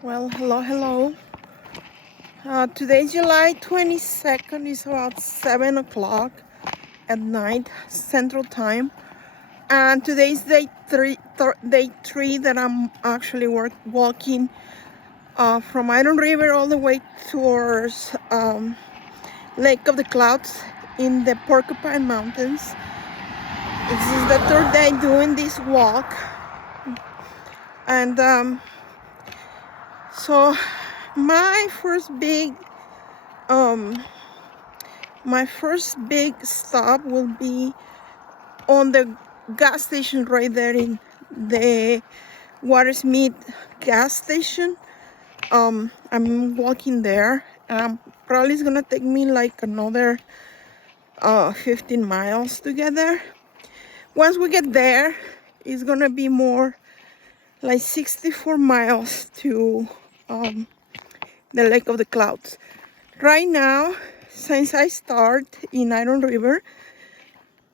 Well, hello. Today's July 22nd. It's about 7 o'clock at night, Central Time. And today's day three that I'm actually walking from Iron River all the way towards Lake of the Clouds in the Porcupine Mountains. This is the third day doing this walk. And so my first big stop will be on the gas station right there in the Watersmeet gas station. I'm walking there. Probably it's gonna take me like another 15 miles to get there. Once we get there, it's gonna be more like 64 miles to the Lake of the Clouds. Right now, since I start in Iron River,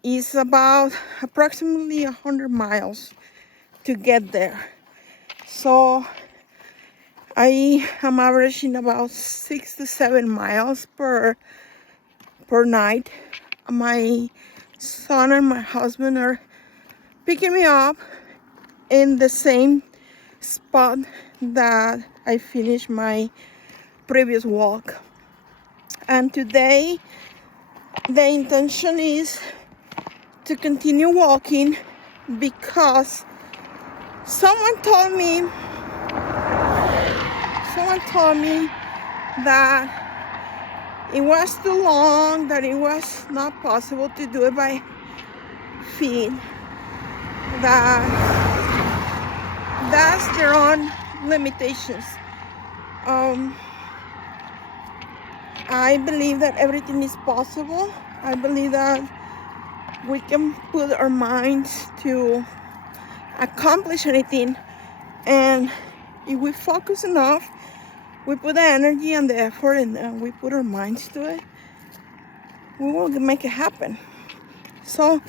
it's about approximately 100 miles to get there. So I am averaging about 6 to 7 miles per night. My son and my husband are picking me up in the same spot that I finished my previous walk. And today the intention is to continue walking because someone told me that it was too long, that it was not possible to do it by feet, that that's their own limitations. I believe that everything is possible. I believe that we can put our minds to accomplish anything, and if we focus enough, we put the energy and the effort, and we put our minds to it, we will make it happen. So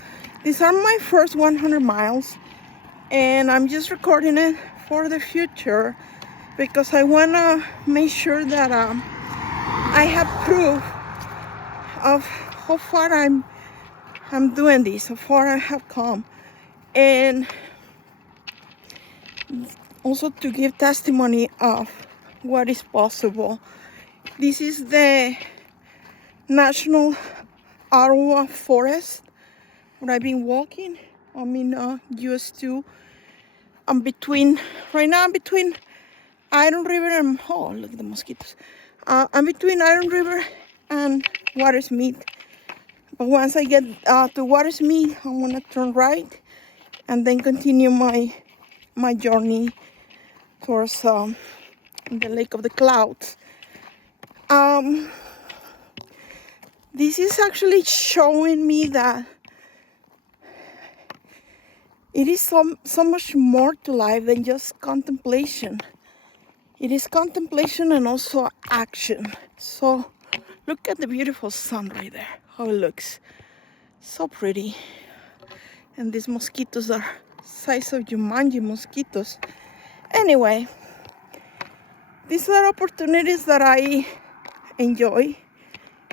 these are my first 100 miles, and I'm just recording it for the future because I want to make sure that I have proof of how far I'm doing this, how far I have come, and also to give testimony of what is possible. This is the National Ottawa Forest where I've been walking. I'm in US 2. Right now I'm between Iron River and, oh, look at the mosquitoes. I'm between Iron River and Watersmeet. But once I get to Watersmeet, I'm gonna turn right and then continue my journey towards the Lake of the Clouds. This is actually showing me that it is so much more to life than just contemplation. It is contemplation and also action. So look at the beautiful sun right there, how it looks. So pretty. And these mosquitoes are size of Jumanji mosquitoes. Anyway, these are opportunities that I enjoy.